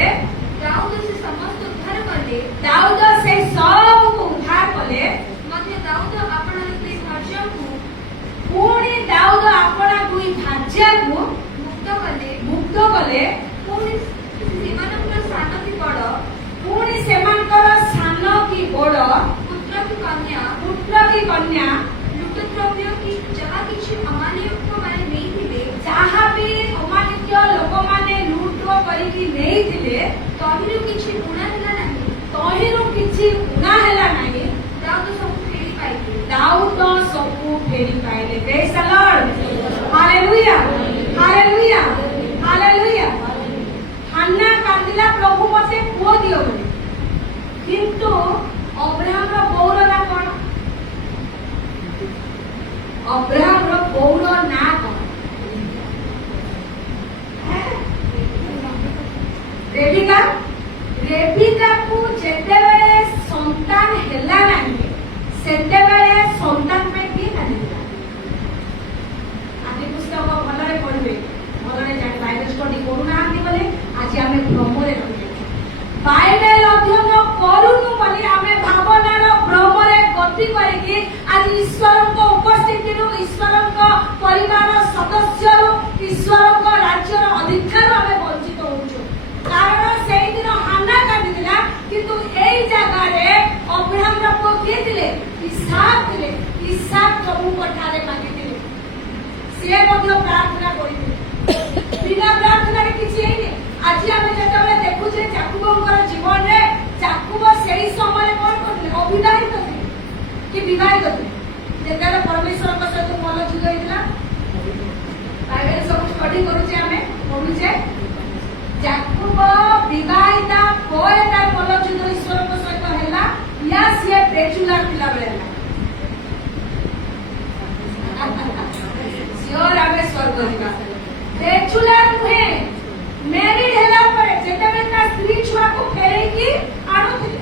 ଦାଉଦ ସେ ସମସ୍ତ ଉଦ୍ଧାର କଲେ ଦାଉଦ ସେ ସବୁକୁ ଉଦ୍ଧାର କଲେ ମଧ୍ୟ ଦାଉଦ ଆପଣା ଦୁଇ ଭାର୍ଯ୍ୟାଙ୍କୁ ପୁଣି ଦାଉଦ ଆପଣା ଦୁଇ ଭାର୍ଯ୍ୟାକୁ ମୁକ୍ତ କଲେ ପୁଣି ସେମାନଙ୍କର ସାନ କି ବଡ଼ ପୁଣି ସେମାନଙ୍କର ସାନ କି ବଡ଼ ପୁତ୍ର କି କନ୍ୟା ଲୁଟଦ୍ରବ୍ୟ କି ଯାହା କିଛି ଅମାନିତ୍ୟମାନେ ନେଇଥିଲେ ଯାହା ବି ଅମାନିତ୍ୟ ଲୋକମାନେ ଲୁଟ କରିକି ନେଇଥିଲେ ତହିଁରୁ କିଛି ଊଣା ହେଲା ନାହିଁ ଦାଉଦ ସବୁ ଫେରି ପାଇଲେ ଦାଉଦ ସବୁ ଫେରି ପାଇଲେ। Praise the Lord hallelujah hallelujah hallelujah. Hannah କାନ୍ଦିଲା ପ୍ରଭୁ ମୋତେ ପୁଅ ଦିଅ ବୋଲି କିନ୍ତୁ ଅବ୍ରାହମର ବୋଉର ନାଁ କଣ ଅବ୍ରାହମର ବୋଉର ନାଁ କଣ ରେବିକା ରେବିକାକୁ ଯେତେବେଳେ ସନ୍ତାନ ହେଲା ନାହିଁ ସେତେବେଳେ ସନ୍ତାନ ପାଇଁ କିଏ କାନ୍ଦିଥିଲା ଆଦି ପୁସ୍ତକ ଭଲରେ ପଢିବେ ଭଲରେ ଜାଣି ବାଇବେଲ ଷ୍ଟଡି କରୁନାହାନ୍ତି ବୋଲି ଆଜି ଆମେ ଭ୍ରମରେ ରହିଯାଇଛୁ ବାଇବେଲ ଅଧ୍ୟୟନ କରୁନୁ ବୋଲି ଆମେ ଭାବନାର ଭ୍ରମରେ ଗତି କରିକି ଆଜି ଈଶ୍ୱରଙ୍କ ଉପସ୍ଥିତିରୁ ଈଶ୍ୱରଙ୍କ ପରିବାର ବେଚୁଲାର ଥିଲା ବେଳେ ହେଲା ସିଓର ଆମେ ସ୍ୱର୍ଗ ଯିବା। ବେଚୁଲାର ନୁହେଁ, ମ୍ୟାରିଡ୍ ହେଲା ପରେ ଯେତେବେଳେ ତା ସ୍ତ୍ରୀ ଛୁଆକୁ ଫେରେଇକି ଆଣୁଥିଲେ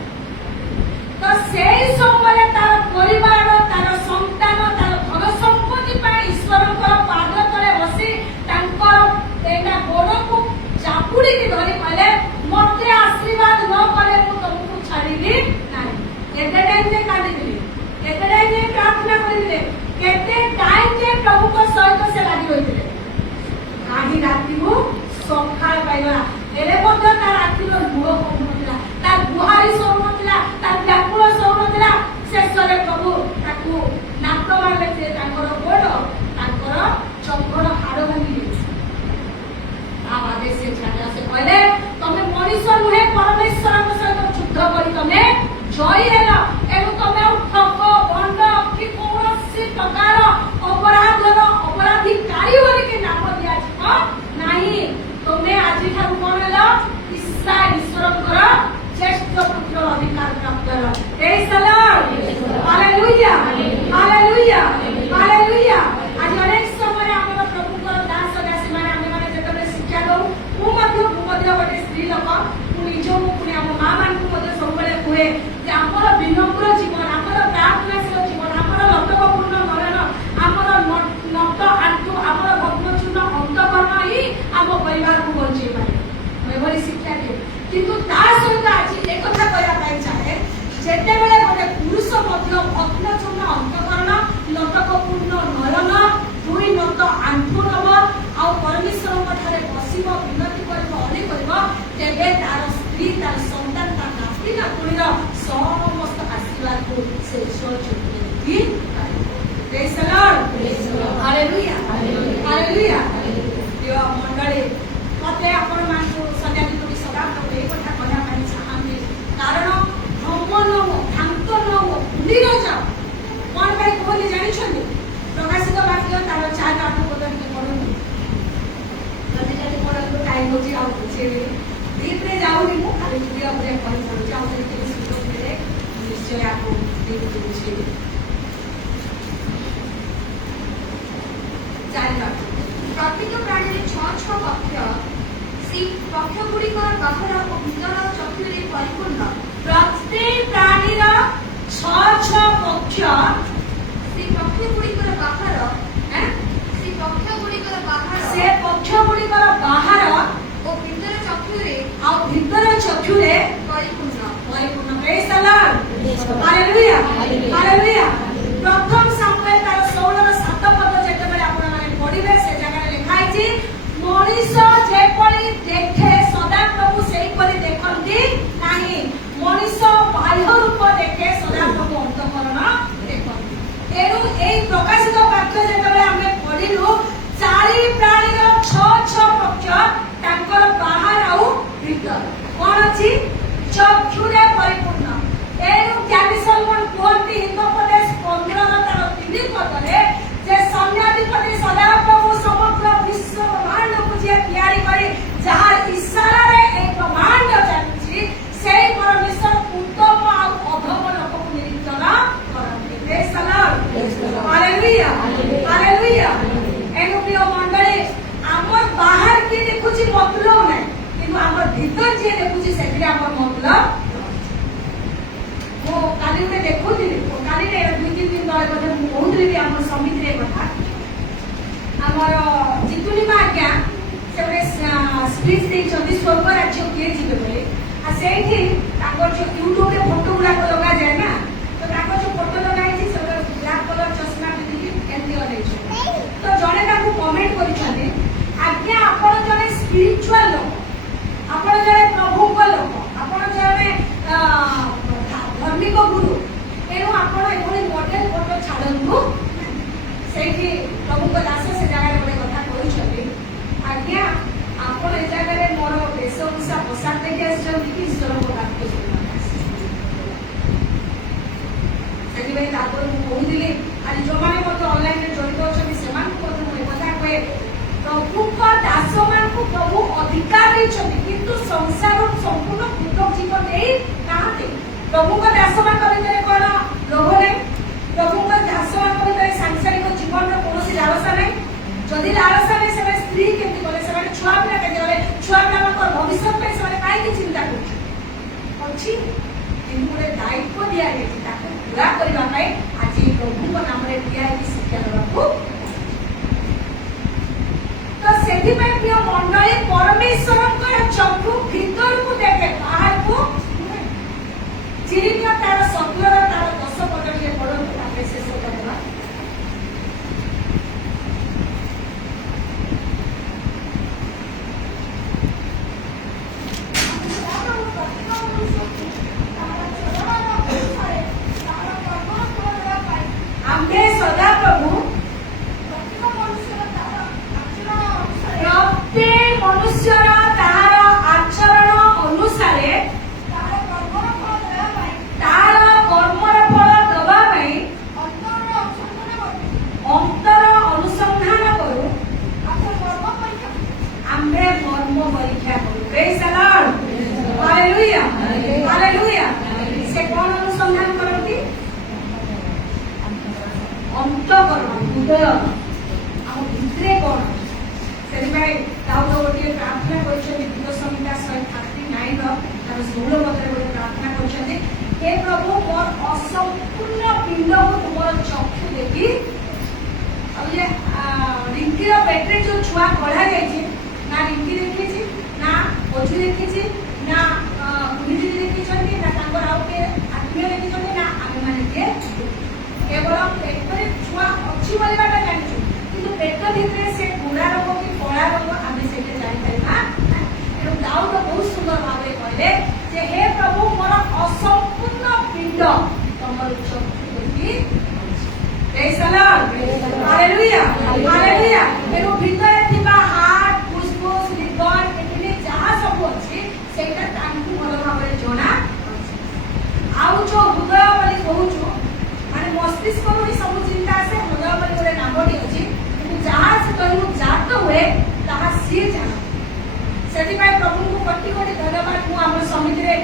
ତ ସେଇ ସମୟରେ ତାର ପରିବାର, ତାର ସନ୍ତାନ, ତାର ଧନ ସମ୍ପତ୍ତି ପାଇଁ ଈଶ୍ୱରଙ୍କର ପାଦ ତଳେ ବସି ତାଙ୍କର ଏଇଟା ଗୋଡକୁ ଚାପୁଡିକି ଧରି କହିଲେ ମତେ ଆଶୀର୍ବାଦ ନ କଲେ ମୁଁ ତମକୁ ଛାଡ଼ିବି ନାହିଁ। କେତେ ଟାଇମ୍ ଯେ କାନ୍ଦିଥିଲେ, କେତେ ଟାଇମ୍ ଯେ ପ୍ରାର୍ଥନା କରିଥିଲେ, କେତେ ଟାଇମ୍ ଯେ ପ୍ରଭୁଙ୍କ ସହିତ ସେ ଲାଗି ରହିଥିଲେ। ଆଜି ରାତିକୁ ସକାଳ ପାଇଗଲା ହେଲେ ମଧ୍ୟ ତାର ଆଖିର ଲୁହ କମୁନଥିଲା, ତାର ଗୁହାରି ସରୁନଥିଲା, ତାର ବ୍ୟାକୁଳ ସରୁନଥିଲା। ଶେଷରେ ପ୍ରଭୁ ତାକୁ ନାକ ମାରିଲେ ଯେ ତାଙ୍କର ଗୋଡ, ତାଙ୍କର ଚଙ୍କର ହାଡ଼ ଭାଙ୍ଗି ଯାଇଛି। ତା ବାଦେ ସେ ଛାଡ଼ିଲା, ସେ କହିଲେ ତମେ ମଣିଷ ନୁହେଁ, ପରମେଶ୍ୱରଙ୍କ ସହିତ ଯୁଦ୍ଧ କରି ତମେ ଜୟୀ ହେଲ। ଏଣୁ ତମେ ଆଉ ଠକ, ଭଣ୍ଡ କି କୌଣସି ପ୍ରକାର ଅପରାଧର ଅପରାଧିକାରୀ ବୋଲିକି ନାମ ଦିଆଯିବ ନାହିଁ। ତମେ ଆଜିଠାରୁ କଣ ହେଲ? ଈଶ୍ୱରଙ୍କର ଜ୍ୟେଷ୍ଠ ପୁତ୍ର ଅଧିକାର ପ୍ରାପ୍ତ ହେଲ। ପ୍ରେଜ୍ the Lord, hallelujah, hallelujah, hallelujah. ଆଜି ଅନେକ ସମୟରେ ଆମର ପ୍ରଭୁଙ୍କର ଦାସ ଦାସୀମାନେ ଆମେମାନେ ଯେତେବେଳେ ଶିକ୍ଷା ଦଉ, ମୁଁ ମଧ୍ୟ ଗୋଟେ ସ୍ତ୍ରୀ ଲୋକ, ମୁଁ ନିଜକୁ ପୁଣି ଆମ ମା ମାନଙ୍କୁ ମଧ୍ୟ ସବୁବେଳେ କୁହେ ଯେ ଆମର ବିନମ୍ର ଜୀବନ, ଆମର ପ୍ରାର୍ଥନାଶୀଳ ଜୀବନ, ଆମର ଲଟକପୂର୍ଣ୍ଣ ମରଣ, ଆମର ନତ ଆଣ୍ଠୁ, ଆମର ଭଗ୍ନଚୂର୍ଣ୍ଣ ଅନ୍ତକରଣ ହିଁ ଆମ ପରିବାରକୁ ବଞ୍ଚେଇ ପାରିବ। ମୁଁ ଏଭଳି ଶିକ୍ଷା ଦିଏ। କିନ୍ତୁ ତା ସହିତ ଆଜି ଏକଥା କହିବା ପାଇଁ ଚାହେଁ, ଯେତେବେଳେ ଗୋଟେ ପୁରୁଷ ମଧ୍ୟ ଭଗ୍ନଚୂର୍ଣ୍ଣ ଅନ୍ତକରଣ, ଲଟକପୂର୍ଣ୍ଣ ନୟନ, ଦୁଇ ନତ ଆଣ୍ଠୁ ନବ ଆଉ ପରମେଶ୍ୱରଙ୍କ ଠାରେ ବସିବ, ବିନତି କରିବ, ଅଳି କରିବ, ତେବେ ତାର ସ୍ତ୍ରୀ, ତାର ସନ୍ତାନ, ତାର ନାତି ନାତୁଣୀର ସମସ୍ତ ଆଶୀର୍ବାଦକୁ ସେ ଈଶ୍ୱର ଚୋଖରେ ଦେଖି ପାରିବ। ପ୍ରେଜ୍ ଦ ଲର୍ଡ, ହାଲେଲୁୟା, ହାଲେଲୁୟା। ପ୍ରିୟ ମଣ୍ଡଳୀ, ମତେ ଆପଣମାନଙ୍କୁ ସନ୍ଧ୍ୟାଦୀପଟି ସଦାପ୍ରଭୁ ଏହି କଥା କହିବା ପାଇଁ ଚାହାନ୍ତି, କାରଣ ଭ୍ରମ ନ ହୁଅ, ଭ୍ରାନ୍ତ ନ ହୁଅ, ଭୁଲି ନ ଯାଅ। କଣ ପାଇଁ କୁହନ୍ତି ଜାଣିଛନ୍ତି? ପ୍ରକାଶିତ ବାକ୍ୟ ତାର 4-8 ପଦ ଟିକେ ପଢନ୍ତୁ, ଯଦି ଯଦି ପଢନ୍ତୁ, ଟାଇମ୍ ହଉଛି ଆଉ ବୁଝେଇବି। ଡିପ୍ରେ ଯାଉନି, ମୁଁ ଖାଲି ବୁଝିବା ବୁଝିବା କହିପାରୁଛି। ଆଉ ଯଦି କେବେ ସୁଯୋଗ ମିଳେ ନିଶ୍ଚୟ ଆକୁ ଡିପ୍ରେ ବୁଝେଇବି। 4 ପ୍ରତ୍ୟେକ ପ୍ରାଣୀରେ 6 ପକ୍ଷ, ସେ ପକ୍ଷଗୁଡ଼ିକର ବାହାର ଓ ଭିତର ଚକ୍ଷୁରେ ପରିପୂର୍ଣ୍ଣ। ପ୍ରତ୍ୟେକ ପ୍ରାଣୀର 6 ପକ୍ଷ, ସେ ପକ୍ଷଗୁଡ଼ିକର ବାହାର, ସେ ପକ୍ଷଗୁଡ଼ିକର ବାହାର, ସେ ପକ୍ଷଗୁଡ଼ିକର ବାହାର ଓ ଭିତର ଚକ୍ଷୁରେ ଆଉ ଭିତର ଚକ୍ଷୁରେ ପରିପୂର୍ଣ୍ଣ। ପରିପୂର୍ଣ୍ଣ। ପ୍ରେଜ୍ ଦ ଲର୍ଡ, ହାଲେଲୁୟା, ହାଲେଲୁୟା। ପ୍ରଥମ ସାମୁଏଲ ତାର 16-7 ପଦ ଯେତେବେଳେ ଆପଣମାନେ ପଢିବେ, ସେ ଜାଗାରେ ଲେଖା ହେଇଛି, ମଣିଷ ଯେପରି ଦେଖେ ସଦାପ୍ରଭୁ ସେହିପରି ଦେଖନ୍ତି ନାହିଁ। ମଣିଷ ବାହ୍ୟ ରୂପ ଦେଖେ, ସଦାପ୍ରଭୁ ଅନ୍ତଃକରଣ ଦେଖନ୍ତି। ଏଣୁ ଏଇ ପ୍ରକାଶିତ ବାକ୍ୟ ଯେତେବେଳେ ଆମେ ପଢିଲୁ, 4 ପ୍ରାଣୀର 6 ପକ୍ଷ, ତାଙ୍କର ବାହାର ଆଉ ଭିତର କଣ ଅଛି? ଚକ୍ଷୁରେ ପରିପୂର୍ଣ୍ଣ। ଏଣୁ ଜ୍ଞାନୀ ସଲୋମନ କୁହନ୍ତି ହିତୋପଦେଶ 15 ତାର 3 ପଦରେ ଯେ ସୈନ୍ୟାଧିପତି ସଦାପ୍ରଭୁ ସମଗ୍ର ବିଶ୍ୱ ବ୍ରହ୍ମାଣ୍ଡକୁ ଯିଏ ତିଆରି କରି ଯାହା ଇଶାରାରେ ଏହି ବ୍ରହ୍ମାଣ୍ଡ ଚାଲିଛି, ସେଇ ପରମେଶ୍ୱର ଉତ୍ତମ ଆଉ ଅଧମ ଲୋକକୁ ନିରୀକ୍ଷଣ କରନ୍ତି। ପ୍ରେଜ୍ ଦ ଲର୍ଡ, ହାଲେଲୁୟା, ହାଲେଲୁୟା। ଏଣୁ ପ୍ରିୟ ମଣ୍ଡଳୀ, ଆମର ବାହାର କିଏ ଦେଖୁଛି ମତଲବ ନାହିଁ, କିନ୍ତୁ ଆମର ଭିତର ଯିଏ ଦେଖୁଛି ସେଥିରେ ଆମର ମତଲବ। ମୁଁ କାଲି ଗୋଟେ ଦେଖୁଥିଲି, କାଲି 2-3 ଦିନ ତଳେ କଥା ମୁଁ କହୁଥିଲି ବି ଆମର ସମିତିରେ କଥା। ଆମର ଜିତୁନି ମା ଆଜ୍ଞା ସେ ଗୋଟେ ସ୍ପିଚ୍ ଦେଇଛନ୍ତି, ସ୍ୱର୍ଗ ରାଜ୍ୟ କିଏ ଯିବେ ବୋଲି। ଆଉ ସେଇଠି ତାଙ୍କର ଯୋଉ ୟୁଟ୍ୟୁବରେ ଫଟୋ ଗୁଡାକ ଲଗାଯାଏ ନା, ତ ତାଙ୍କର ଯୋଉ ଫଟୋ ଲଗା ହେଇଛି, ସେ ବ୍ଲାକ୍ କଲର ଚଷମା ପିନ୍ଧିକି ଏମିତି ଅନେଇଛନ୍ତି। ତ ଜଣେ ତାଙ୍କୁ କମେଣ୍ଟ କରିଛନ୍ତି, ଆଜ୍ଞା ଆପଣ ଜଣେ ସ୍ପିରିଚୁଆଲ ଲୋକ, ଆପଣ ଜଣେ ପ୍ରଭୁଙ୍କ ଲୋକ, ଆପଣ ଜଣେ ଧାର୍ମିକ ଗୁରୁ, ତେଣୁ ଆପଣ ଏଭଳି ମଡେଲ ଫଟୋ ଛାଡ଼ନ୍ତୁ। ସେଇଠି ପ୍ରଭୁଙ୍କ ଦାସ ସେ ଜାଗାରେ ଗୋଟେ କଥା କହିଛନ୍ତି, ଆଜ୍ଞା ଆପଣ ଏ ଜାଗାରେ ମୋର ବେଶଭୂଷା ପୋଷାକ ଦେଖି ଆସିଛନ୍ତି କି ଈଶ୍ୱରଙ୍କ ବାକ୍ୟ ଶୁଣିବାକୁ ଆସିଛନ୍ତି? ସେଥିପାଇଁ ତାପରେ ମୁଁ କହୁଥିଲି, ଆଜି ଯୋଉମାନେ ମଧ୍ୟ ଅନଲାଇନରେ ଜଡ଼ିତ ଅଛନ୍ତି ସେମାନଙ୍କୁ ମଧ୍ୟ ମୁଁ ଏକଥା କୁହେ, ପ୍ରଭୁଙ୍କ ଦାସମାନଙ୍କୁ ପ୍ରଭୁ ଅଧିକାର ଦେଇଛନ୍ତି, କିନ୍ତୁ ସଂସାରରୁ ସମ୍ପୂର୍ଣ୍ଣ ପୃଥକ ଜୀବନ ଦେଇ ନାହାନ୍ତି। ପ୍ରଭୁଙ୍କ ଦାସମାନଙ୍କ ଭିତରେ କଣ जदि लालसा में से स्त्री केमती बोले से छुआ पिला के बोले छुआ पिला को भविष्य पे से काई की चिंता कर अछि किंतु गोटे दायित्व दिया गेछि ताको पूरा करबा पई आज प्रभु को नाम रे दिया है शिक्षा देबाकू तो सेठी पे प्रिय मंडली परमेश्वर को चक्षु भीतर को देखे बाहर को चिरिका तार सत्वर तार 10 पद के पढ़ो ताके शेष करबा आम्हे सदा प्रभु प्रत्येक मनुष्यर तार आचरण अनुसारे तार कर्मर फल दबा पई अंतर अनुसंधान करू आम्हे कर्म परीक्षा करू praise the Lord hallelujah hallelujah से कौन अनुसंधान करती अंतकरण हृदय आम भितरे कौन से दाऊद गोटे प्रार्थना कर गीत संहिता 139 तार 16 पदरे गोटे प्रार्थना कर हे प्रभु मोर असंपूर्ण पिंड को तुम चक्षु देखी रिंकीर पेटे जो छुआ कढ़ा जाए ना रिंकी देखी ना पचु देखी ना गुणिजी देखी ना आत्मीय देखी ना आम मैंने केवल पेट छुआ अच्छी बोलवा जानू कि पेट भितर से गोरा रंग कि कला रंग आम से जापर दाऊद बहुत सुंदर भाव कहले हे प्रभु मोर असंपूर्ण पिंड तुम चक्षु देखी praise the Lord hallelujah hallelujah एगो भितर थिबा हार्ट फुसफुस लिवर एथिले जहा सब अछि सेटा तांकु भल भाबरे जणा आउ जो हृदय बोली कहूछु माने मस्तिष्क रो सब चिंता से हृदय बोली गोटे नामटी अछि किंतु जहा से कहू जात हुए ताहा सी जान सेति पाए प्रभु को कोटि कोटि धन्यवाद मु हमर समिति रे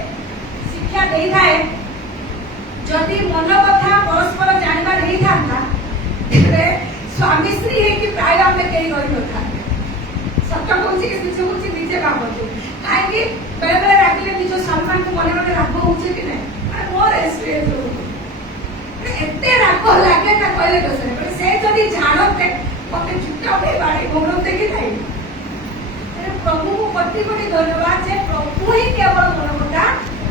शिक्षा देई थाए जदि मन कथा परस्पर जानबार नहीं था स्वामी स्त्री है कि प्राय हमें कहीं गई होता सत्य कौन कि निजे कौन निजे भावतु कहीं बेले बेले रागिले निज सम्मान को मने मने राग होउछे कि नहीं मोर एक्सपीरियंस एते राग लागे ना कहले दोसरे पर से जदि जानते मते झुटा पे बाड़े घोड़ते कि नहीं प्रभु को कोटि कोटि धन्यवाद जे प्रभु ही केवल मन कथा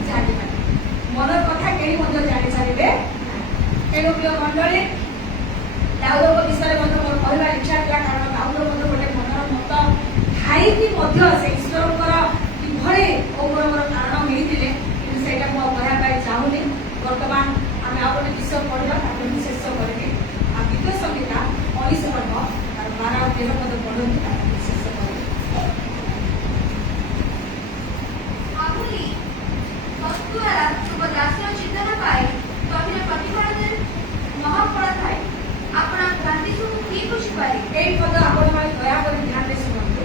जानि मन कथा केही मध्य जानि सारिबे एनो प्रिय मंडली दाऊद को विषय में मोर कहवा इच्छा था कारण दाऊद मत गोटे मनर मत खाई कि मध्य से ईश्वरकर किभଳି औरवर कारण मिलते कि सेटा को कहया पाई चाहूनी वर्तमान आम आ गोटे विषय पढ़ा ताको शेष करके आ गीत संहिता 19 पद तार 12 और 13 पद पढ़ंतु ताको शेष करके आमुली वस्तुरा तुम दासर चिंतन पाए तभिरे प्रतिफल महाफल थाए अपना भ्रांति सब की बुझी पारे एई पद आपण माने दया करी ध्यान दे सुनंतु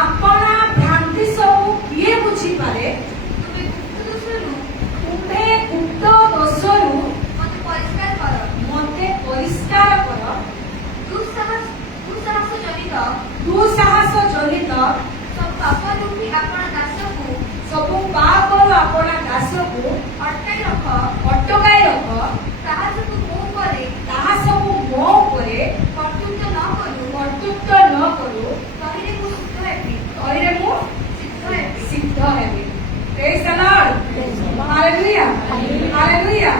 अपना भ्रांति सब किए बुझी पारे तुम्हें गुप्त दोषरु मते परिष्कार कर दुस्साहस जनित सब पाप रूपी अपना दास को सब पाप अपना दास को अटकाई रख ताहा सब मो करे कर्तृत्व न करू तहिरे मु सिद्ध heavy praise the Lord hallelujah hallelujah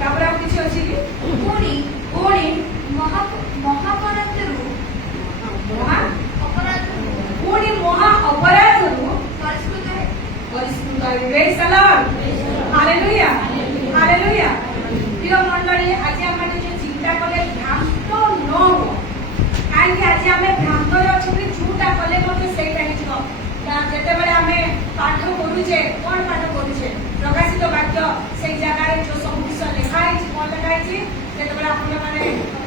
तापर आप किछ अछि कि कोणी महापराधरू कोणी महा अपराधरू परिष्कृत heavy praise the Lord hallelujah hallelujah प्रिय मंडली आज हम जो चिंता कले भ्रांत न हो कहीं आज आम भ्रांत अच्छे जोटा कले सहीटा हो जिते बड़े आम पाठ करुचे कौन पाठ करुचे प्रकाशित वाक्य से जगह जो सब विषय लिखाई कौन लिखाई जिते आपने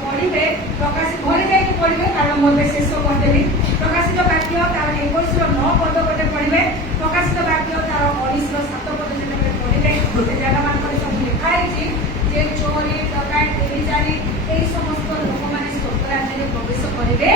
पढ़े प्रकाशित घरे जाकि पढ़े कारण मुझे शेष करदेवी प्रकाशित वाक्य तार 21 पद गोटे पढ़े प्रकाशित वाक्य तार 19 7 पद जो पढ़े से जगह मान सब लिखाई जे चोरी डकायत बेविचारी यही समस्त लोक मैंने स्वर्ग राज्य प्रवेश करेंगे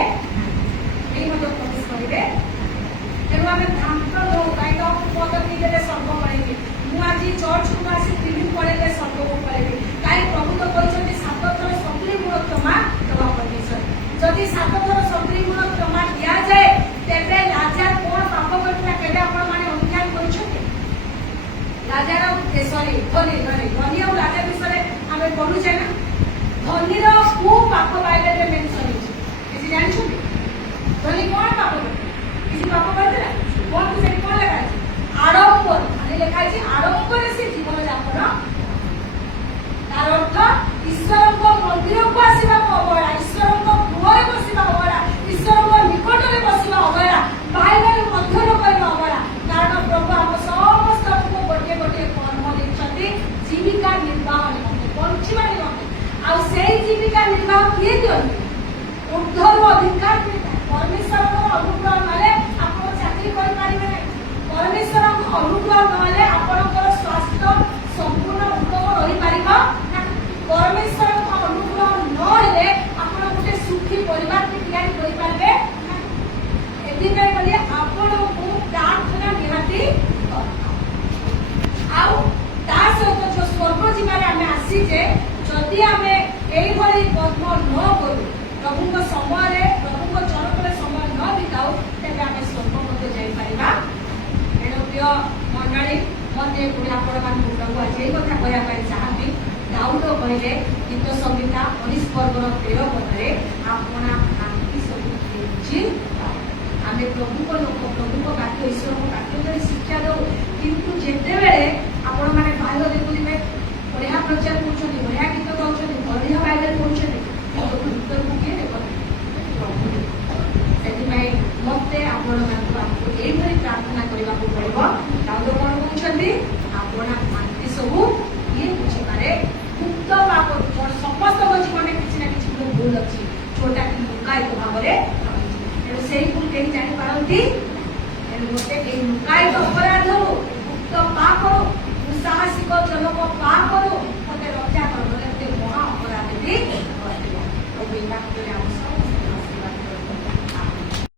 ମୁଁ ଆଜି ଚର୍ଚ୍ଚକୁ ଆସି ଫିଲ୍ମ ପଳେଇଲେ ସ୍ୱର୍ଗକୁ ପଳେଇବି। କାହିଁ ପ୍ରଭୁ ତ କହିଛନ୍ତି 7 ଥର 70 ଗୁଣ କ୍ଷମା ଦେବା ପରମେଶ୍ୱର। ଯଦି 7 ଥର 70 ଗୁଣ କ୍ଷମା ଦିଆଯାଏ ତେବେ ଲାଜାର କଣ ପାପ କରିଥିଲା କେବେ ଆପଣମାନେ ଅନୁଧ୍ୟାନ କରିଛନ୍ତି? ଲାଜାର ସରି ଧନୀ ଆଉ ଲାଜାର ବିଷୟରେ ଆମେ ପଢୁଛେ ନା। ଧନୀର କୋଉ ପାପ ବାଇବେଲରେ ମେନସନ ହେଇଛି କିଛି ଜାଣିଛନ୍ତି? ଧନୀ କଣ ପାପ କରିଥିଲା? କିଛି ପାପ କରିଥିଲା? କଣ ସେଠି କଣ ଲେଖା ଅଛି? ଆଡମ୍ବର ମାନେ ଲେଖା ଅଛି ଆଡମ୍ବରରେ ସେ ଜୀବନ ଯାପନ। ତାର ଅର୍ଥ ଈଶ୍ୱରଙ୍କ ମନ୍ଦିରକୁ ଆସିବା ଅବହେଳା, ଈଶ୍ୱରଙ୍କ ଗୃହରେ ବସିବା ଅବହେଳା, ଈଶ୍ୱରଙ୍କ ନିକଟରେ ବସିବା ଅବହେଳା, ବାଇବେଲ ମଧ୍ୟନ କରିବା ଅବହେଳା। କାରଣ ପ୍ରଭୁ ଆମ ସମସ୍ତଙ୍କୁ ଗୋଟିଏ ଗୋଟିଏ କର୍ମ ଦେଇଛନ୍ତି ଜୀବିକା ନିର୍ବାହ ନିମନ୍ତେ, ବଞ୍ଚିବା ନିମନ୍ତେ। ଆଉ ସେଇ ଜୀବିକା ନିର୍ବାହ କିଏ ଦିଅନ୍ତି? ଉର୍ଦ୍ଧ୍ୱରୁ ଅଧିକାର ମିଳିଥାଏ। ପରମେଶ୍ୱରଙ୍କ ଅନୁଗ୍ରହ ନହେଲେ ଆପଣ ଚାକିରି କରିପାରିବେ ନାହିଁ। ପରମେଶ୍ୱରଙ୍କ ଅନୁଗ୍ରହ ନହେଲେ ଆପଣଙ୍କର ସ୍ୱାସ୍ଥ୍ୟ ସମ୍ପୂର୍ଣ୍ଣ ଉତ୍ତମ ରହିପାରିବ ନାହିଁ। ପରମେଶ୍ୱରଙ୍କ ଅନୁଗ୍ରହ ନହେଲେ ଆପଣ ଗୋଟେ ସୁଖୀ ପରିବାରଟି ତିଆରି କରିପାରିବେ ନାହିଁ। ଏଥିପାଇଁ ବୋଲି ଆପଣଙ୍କୁ ପ୍ରାର୍ଥନା ନିହାତି ଦରକାର। ଆଉ ତା ସହିତ ଯୋଉ ସ୍ୱର୍ଗ ଯିବାରେ ଆମେ ଆସିଛେ, ଯଦି ଆମେ ଏଇଭଳି କର୍ମ ନ କରୁ, ପ୍ରଭୁଙ୍କ ସମୟରେ ପ୍ରଭୁଙ୍କ ଚରଣରେ ସମୟ ନ ବିତାଉ, ତେବେ ଆମେ ସ୍ୱର୍ଗ ମଧ୍ୟ ଯାଇପାରିବା। ଏଣୁ ପ୍ରିୟ ମଣ୍ଡଳୀ, ମୋତେ ପୁଣି ଆପଣମାନଙ୍କୁ ପ୍ରଭୁ ଆଜି ଏଇ କଥା କହିବା ପାଇଁ ଚାହାନ୍ତି। ଦାଉଦ କହିଲେ ଗୀତ ସଂହିତା 19 ପର୍ବର 13 ପଦରେ ଆପଣା ଆଖି ସବୁ ବୁଝି ଆମେ ପ୍ରଭୁଙ୍କ ଲୋକ, ପ୍ରଭୁଙ୍କ ବାକ୍ୟ, ଈଶ୍ୱରଙ୍କ ବାକ୍ୟ ଧରି ଶିକ୍ଷା ଦଉ। କିନ୍ତୁ ଯେତେବେଳେ ଆପଣମାନେ ବାହ୍ୟ ଦେଖୁଥିବେ ବଢିଆ ପ୍ରଚାର କରୁଛନ୍ତି, ବଢିଆ ଗୀତ ଗାଉଛନ୍ତି, ବଢିଆ ବାଇବେଲ ପଢୁଛନ୍ତି, କିନ୍ତୁ ଭିତରକୁ କିଏ ଦେଖନ୍ତି? ପ୍ରଭୁ ଦେଖନ୍ତି। ସେଥିପାଇଁ ମତେ ଆପଣମାନଙ୍କୁ ଆମକୁ ଏଇଭଳି ପ୍ରାର୍ଥନା କରିବାକୁ ପଡିବ। ଦାଉଦ କଣ କହୁଛନ୍ତି? ଆପଣା ଆଖି ସବୁ କିଏ ବୁଝିପାରେ? ମୁକ୍ତ ପାପ ସମସ୍ତଙ୍କ ଜୀବନରେ କିଛି ନା କିଛି ଭୁଲ ଅଛି, ଯୋଉଟାକି ଲୁକାୟିତ ଭାବରେ ରହିଛି। ତେଣୁ ସେଇ ଭୁଲ କେହି ଜାଣିପାରନ୍ତି। ତେଣୁ ମୋତେ ଏଇ ଲୁକାୟିତ ଅପରାଧରୁ, ମୁକ୍ତ ପାପରୁ, ଦୁଃସାହସିକ ଜନକ ପାପରୁ ମୋତେ ରକ୍ଷା କର। ମୋତେ ମହା ଅପରାଧ ବି କରିଥିଲା। ପ୍ରଭୁ ଏଇ ବାକ୍ୟରେ ଆମ